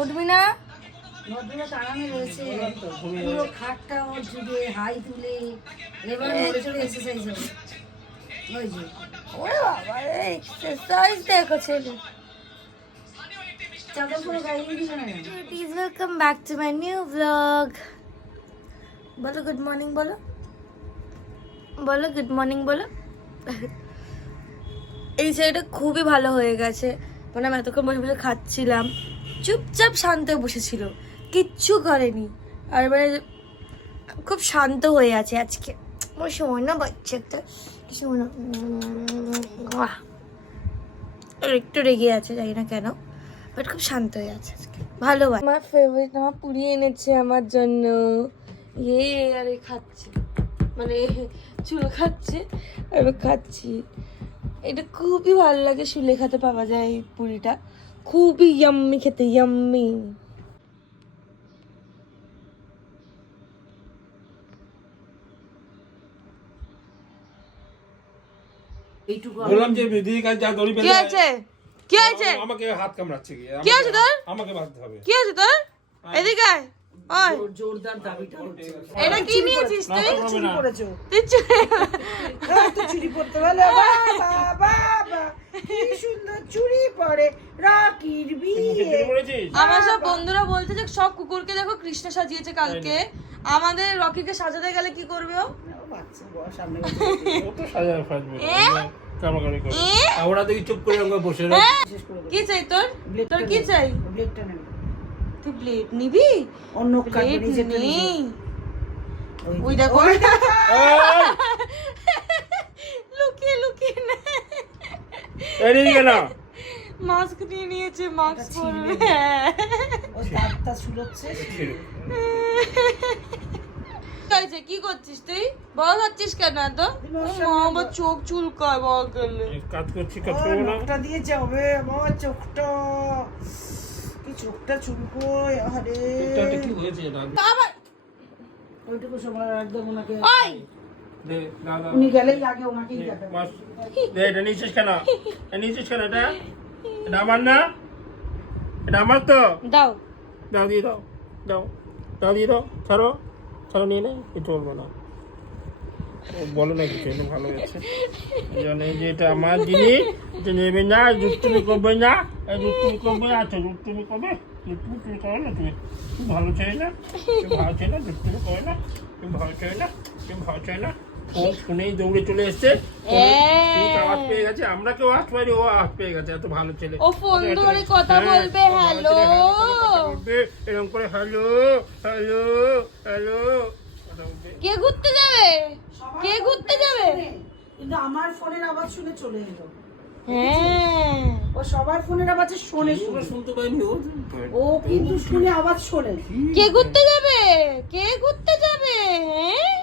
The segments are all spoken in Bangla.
উঠবি না? নদীটা টানানো রয়েছে পুরো খাটটা ওর জুড়ে হাই তুলে এবারে নড়ে চড়ে এক্সারসাইজ হবে। ওই যে ওরে বাবা এক্সারসাইজ দেখো ছেলে। চাদর করে গায়ে দিয়ে দিবে না। Please welcome back to my new blog. বলো গুড মর্নিং, বলো বলো গুড মর্নিং বলো। এই ছেলেটা খুবই ভালো হয়ে গেছে, মানে আমি এতক্ষণ বসে বসে খাচ্ছিলাম, চুপচাপ শান্ত হয়ে বসেছিল, কিচ্ছু করেনি, আর এবারে খুব শান্ত হয়ে আছে আজকে। আমার সময় না বাচ্চা একটা সময় না, একটু রেগে আছে জানি না কেন, বাট খুব শান্ত হয়ে আছে আজকে, ভালো। আমার ফেভারিট আমার পুরি এনেছে আমার জন্য, ইয়ে আর খাচ্ছে, মানে চুল খাচ্ছে আর আমি খাচ্ছি। এটা খুবই ভালো লাগে, সুলেখাতে পাওয়া যায় এই পুরিটা, খুবই ইয়াম্মি খেতে, ইয়াম্মি। বললাম যে দিদি কাছে যা দড়ি বেঁধে কি আছে? কি আছে? আমাকে হাত কামড়াচ্ছে কি? কি আছে তোর? আমাকে বাঁধতে হবে। কি আছে তোর? এদিকে আয়। ওই জোরদার দাবিটা হচ্ছে। এটা কি নিয়েছিস তুই? চুরি করেছো? তুই তুই চুরি করতে বলে বাবা বাবা কি সুন্দর চুরি পরে রাকির বিয়ে। করেছিস? আমার সব বন্ধুরা বলছে যে সব কুকুরকে দেখো কৃষ্ণ সাজিয়েছে কালকে, আমাদের রকিকে সাজাতে গেলে কি করবে ও? বাচ্চা বয়স সামনে ও তো সাজায় ফাজবে। কামাকামি করে। আর ওরা দেখি চুপ করে আমরা বসে রই। শেষ করে কি চাই তোর? তোর কি চাই? ব্লেডটা নেন। তুই ব্লেড নিবি? অন্য ব্লেড কাটবে নিজে নেই। ওই দেখো এই! লুকিয়ে লুকিয়ে নে। এদিকে না। মাস্ক নিয়ে নিয়েছে, মাস্ক পরবে। ও দাঁতটা ছুলোচ্ছে। কাইছে কি করছিস তুই? বল হচ্ছিস কেন এত? মা আমার চোখ চুলকায় বল গেলে। কাজ করছি, কাজ ও করবো না। নখটা দিয়ে যাবে আমার চোখটা, কি চোখটা চুলকোয় আরে। এটা কি হয়েছে এটা? আবার ওইটুকু সময় একদম ওনাকে, ওই দে দাদা। উনি গেলেই আগে ওনাকেই দেখাবে। মাস দে, এটা নিছিস কেন? এটা নিছিস কেন? এটা এটা আমার না, এটা আমার তো। দাও। দাও দিয়ে দাও, দাও দাও দিয়ে দাও, ছাড়ো ছাড়ো, নিয়ে নে, কিছু বলবো না। ও বলো না কিছু, এটা ভালো আছে জানে যে এটা আমার জিনিস, এটা নেবে না, দুষ্টুমি করবে না, এই দুষ্টুমি করবে না, আচ্ছা দুষ্টুমি করবে, দুষ্টুমি করো না তুমি, তুমি ভালো চাই না, তুমি ভালো চাই না, দুষ্টুমি করে না, তুমি ভালো চাই না, তুমি ভালো চাই না। ফোন শুনেই দৌড়ে চলে এসছে, ঠিক আওয়াজ পেয়ে গেছে, আমরা কেউ আওয়াজ পাইনি, ও আওয়াজ পেয়ে গেছে, এত ভালো ছেলে। ও ফোন ধরে কথা বলবে, হ্যালো এরকম করে হ্যালো হ্যালো হ্যালো। কে ঘুরতে যাবে? কে ঘুরতে যাবে? কিন্তু আমার ফোনের আওয়াজ শুনে চলে এলো। হ্যাঁ ও সবার ফোনের আওয়াজ শোনে, শুনতে পাইনি ও। ও কিন্তু শুনে আওয়াজ শোনে। কে ঘুরতে যাবে? কে ঘুরতে যাবে? হ্যাঁ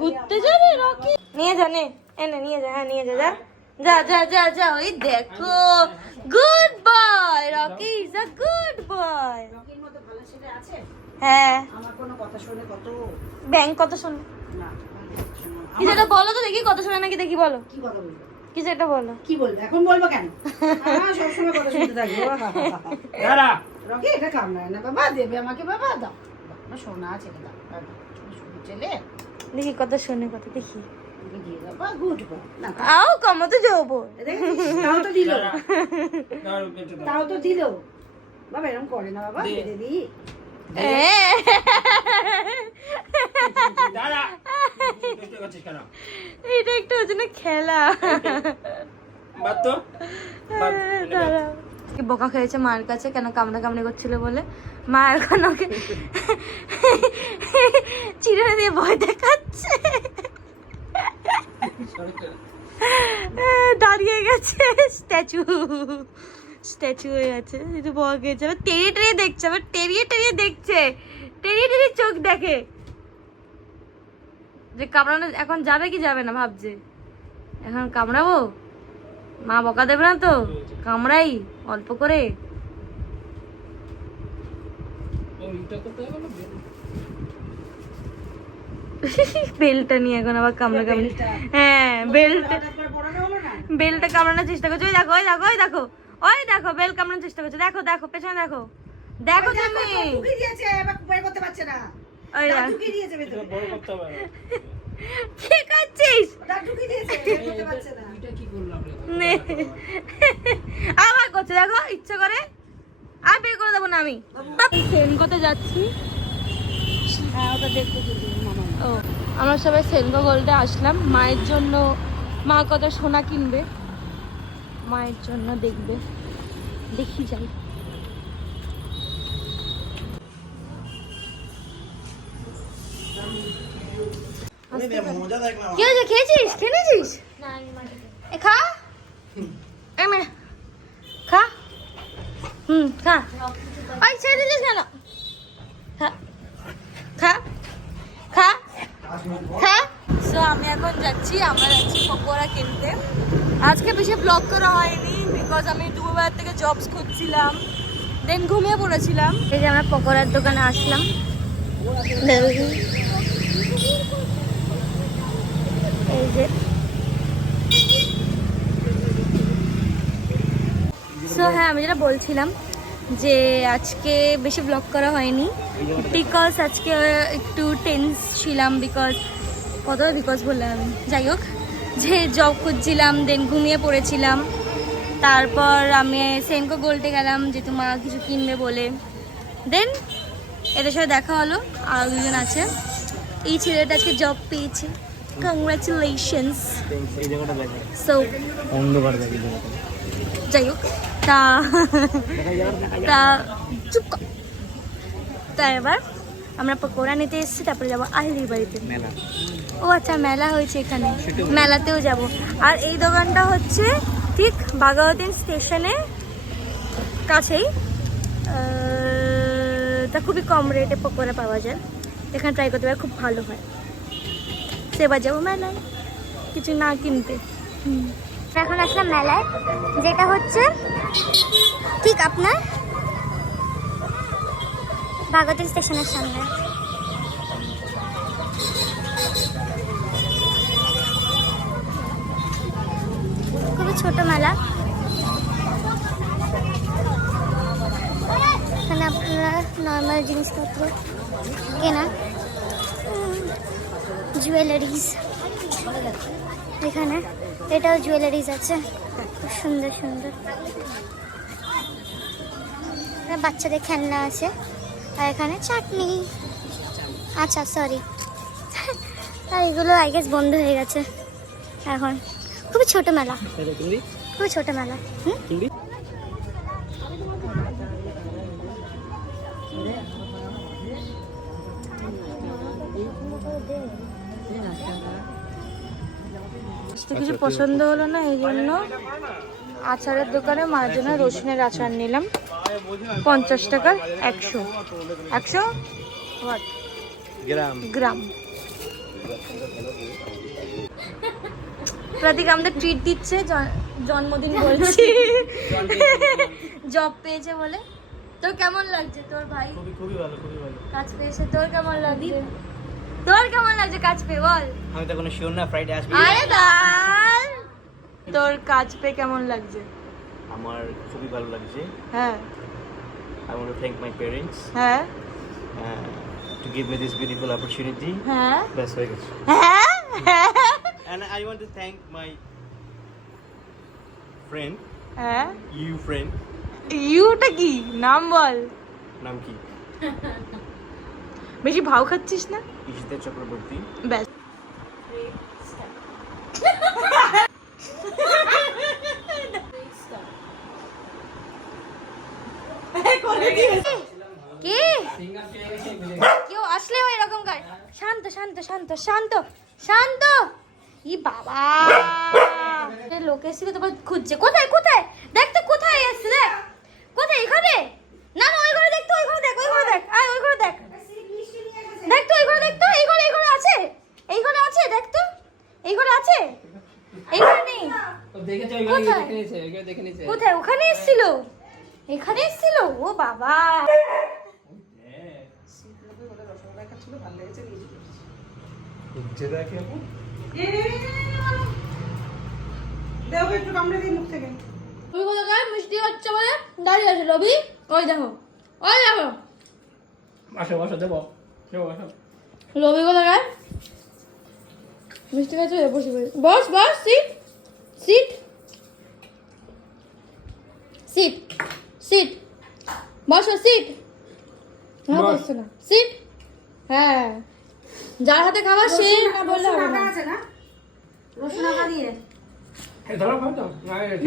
ঘুরতে যাবে রকি? নিয়ে যা, নে এনে নিয়ে যা, হ্যাঁ নিয়ে যা, যা যা যা যা যা। ওই দেখো, good boy, Rocky is a good boy. রকির মতো ভালো ছেলে আছে? হ্যাঁ, আমার কোনো কথা শুনে কত ব্যাংক কত শোনে? না, কি যেটা বলো তো দেখি, কত শোনে নাকি দেখি, বলো কি কথা বলবো? কি যেটা বলো। কি বলবো এখন? বলবো কেন? সবসময় কথা শুনতে থাকবো। দাঁড়া, রকি এটা কামড়ায় না বাবা, দেবে আমাকে বাবা, দাও না, সোনা ছেলে, দাও দাও, সোনা ছেলে দেখি কত শোনে, কত দেখি। ওকে দিয়ে দাও বা গুড বয় না। আও কমতে যাবো। দেখেছিস? তাও তো দিল, দাঁড়া, বেঁচে দাও। তাও তো দিল বাবা, এরকম করে না বাবা, দে। দিয়ে দি। দাঁড়া, বেঁচে গেছিস কেন? এটা একটু হচ্ছে না খেলা। বাদ তো, বাদ। দাঁড়াও। কি বোকা খেয়েছে মার কাছে, কেন কামড়া কামড়ি করছিল বলে। মা এখন ওকে চিরুনি দিয়ে ভয় দেখাচ্ছে, দাঁড়িয়ে গেছে স্ট্যাচু, স্ট্যাচু হয়ে আছে। একটু বোকা খেয়েছে, আবার টেরিয়ে টেরিয়ে দেখছে, আবার টেরিয়ে টেরিয়ে দেখছে, টেরিয়ে টেরিয়ে চোখ দেখে যে কামড়ানো এখন যাবে কি যাবে না, ভাবছে এখন কামড়াবো, মা বকা দেবে না তো, কামড়াই অল্প করে। বেলটা নিয়ে এখন আবার কামড়া কামড়ি, হ্যাঁ বেলটা, একবার পড়ানো হলো না? বেলটা কামড়ানোর চেষ্টা করছে। ওই দেখো, ওই দেখো, ওই দেখো, ওই দেখো বেল কামড়ানোর চেষ্টা করছে, দেখো দেখো পেছনে দেখো, দেখো তুমি ঢুকি দিয়েছে, এবার বের করতে পারছে না। ওই দাঁত দেখো। ঢুকিয়ে দিয়েছে ভেতরে। বড় করতে হবে না। কি করছিস? দাঁত ঢুকিয়ে দিয়েছে, বের করতে পারছে না। নে। আবার করছে দেখো ইচ্ছা করে, আর বের করে দেবো না আমি। সেনকোতে যাচ্ছি। হ্যাঁ, ওটা দেখতে দিবি মামা। ও আমরা সবাই সেনকো গোল্ডে আসলাম মায়ের জন্য, মা কত সোনা কিনবে মায়ের জন্য, দেখবে, দেখি যাই। কি হয়েছে, খেয়েছিস, খেয়ে নিয়েছিস? এ খা, এ মেয়ে খা, খা। ওই ছেড়ে দিলিস কেন? খা খা খা খা। সো আমি এখন যাচ্ছি, আমরা যাচ্ছি পকোড়া কিনতে। আজকে বেশি ব্লগ করা হয়নি বিকজ আমি দুপুরবেলা থেকে জবস খুঁজছিলাম, দেন ঘুমিয়ে পড়েছিলাম। এই যে আমরা পকোড়ার দোকানে আসলাম। এই যে সো হ্যাঁ, আমি যেটা বলছিলাম যে আজকে বেশি ব্লগ করা হয়নি বিকজ আজকে একটু টেন্স ছিলাম, বিকজ বললাম আমি, যাই হোক, যে জব খুঁজছিলাম, দেন ঘুমিয়ে পড়েছিলাম। তারপর আমি সেনকো গোল্ডে গেলাম যেহেতু মা কিছু কিনবে বলে, দেন এদের সাথে দেখা হলো, আর দুজন আছে। এই ছেলেটা আজকে জব পেয়েছে, কংগ্রাচুলেশনস। সো অন্ধকার দেখি যাই হোক, তা চুপ কর। তা এবার আমরা পকোড়া নিতে এসেছি, তারপরে যাবো আহিলির বাড়িতে। মেলা। ও আচ্ছা, মেলা হয়েছে এখানে, মেলাতেও যাব। আর এই দোকানটা হচ্ছে ঠিক বাঘাযতীন স্টেশনের কাছেই। তা খুবই কম রেটে পকোড়া পাওয়া যায়, এখানে ট্রাই করতে পারে, খুব ভালো হয়। সেবার যাবো মেলায় কিছু না কিনতে। এখন আসলাম মেলায়, যেটা হচ্ছে ঠিক আপনার বাঘাযতীন স্টেশনের সামনে। খুবই ছোট মেলা, এখানে আপনারা নর্মাল জিনিসপত্র কেনা, জুয়েলারিজ, এখানে এটাও জুয়েলারিজ আছে, খুব সুন্দর সুন্দর। এখানে বাচ্চাদের খেলনা আছে, আর এখানে চাটনি, আচ্ছা সরি, আর এগুলো আই গেস বন্ধ হয়ে গেছে এখন। খুবই ছোট মেলা, খুবই ছোট মেলা। কিছু পছন্দ হলো না, এই জন্য আচারের দোকানে মায়ের জন্য রসুনের আচার নিলাম, 50 টাকা 100 গ্রাম। প্রতীক আমাদের ট্রিট দিচ্ছে, জন্মদিন বলছি, জব পেয়েছে বলে। তোর কেমন লাগছে? তোর ভাই খুবই ভালো, খুবই ভালো কাজ পেয়েছে, তোর কেমন লাগছে? তোর কেমন লাগছে কাজ পেয়ে বল? আমি তো কোনো শিওর না, ফ্রাইডে আসবে। আরে দাঁড়, তোর কাজ পেয়ে কেমন লাগছে? আমার খুবই ভালো লাগছে। হ্যাঁ I want to thank my parents হ্যাঁ to give me this beautiful opportunity. হ্যাঁ Best হয়ে গেছে। হ্যাঁ And I want to thank my friend, হ্যাঁ। you friend. ইউটা কি নাম বল? নাম কি? বেশি ভাও খাচ্ছিস না? ঈশিতা চক্রবর্তী। ব্যাস। কি কেউ আসলে এরকম গায়? শান্ত শান্ত শান্ত শান্ত শান্ত। ই বাবা, লোক এসেছিল তোমার খুঁজছে। কোথায় কোথায় দেখ তো, কোথায় এসছে দেখ, কোথায়? এখানে না না, ওই ঘরে দেখ তো, ওই ঘরে দেখ, ওই ঘরে দেখ, আর ওই ঘরে দেখ, দেখ তো, ওই ঘরে দেখ তো, এই ঘরে আছে, এই ঘরে আছে, দেখ তো, এই ঘরে আছে, এই ঘরে নেই। কোথায়? ওখানে এসেছিল, এখানে এসেছিল। ও বাবা, রবি কোথাকার মিষ্টি হচ্ছে বলে দাঁড়িয়ে আছে রবি। ওই দেখো, ওই দেখো আসো বসো দেবো, বসো। রবি কোথাকার মিষ্টি খাচ্ছে, বসে বসে বস বস, সিট সিট সিট সিট, বসো সিট। হ্যাঁ বস। বসছো না, সিট। হ্যাঁ, যার হাতে খাবার সে না বললে হবে না। আছে না রসুন আদা দিয়ে এই ধরো খাও তো।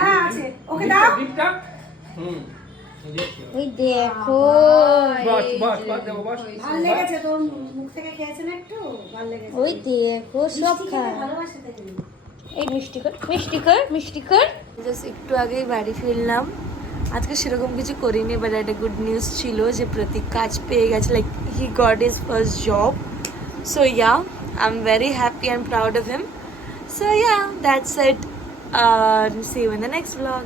না, আছে। ওকে দাও। ডিপটা। হুম। দিয়েছি। ওই দেখো, বস বস বস দেবো, বস। ভাল লেগেছে তো, মুখ থেকে খেয়েছে না একটু, ভাল লেগেছে। ওই দেখো সব মিষ্টি খেতে খায়। ভালোবাসে তাই জন্য। এই মিষ্টি কর, মিষ্টি কর, মিষ্টি কর। জাস্ট একটু আগেই বাড়ি ফিরলাম। আজকে সেরকম কিছু করিনি, বাট একটা গুড নিউজ ছিল যে প্রতীক কাজ পেয়ে গেছে, like he got his first job. So yeah, I am very happy and proud of him. So yeah, that's it. See you in the next vlog.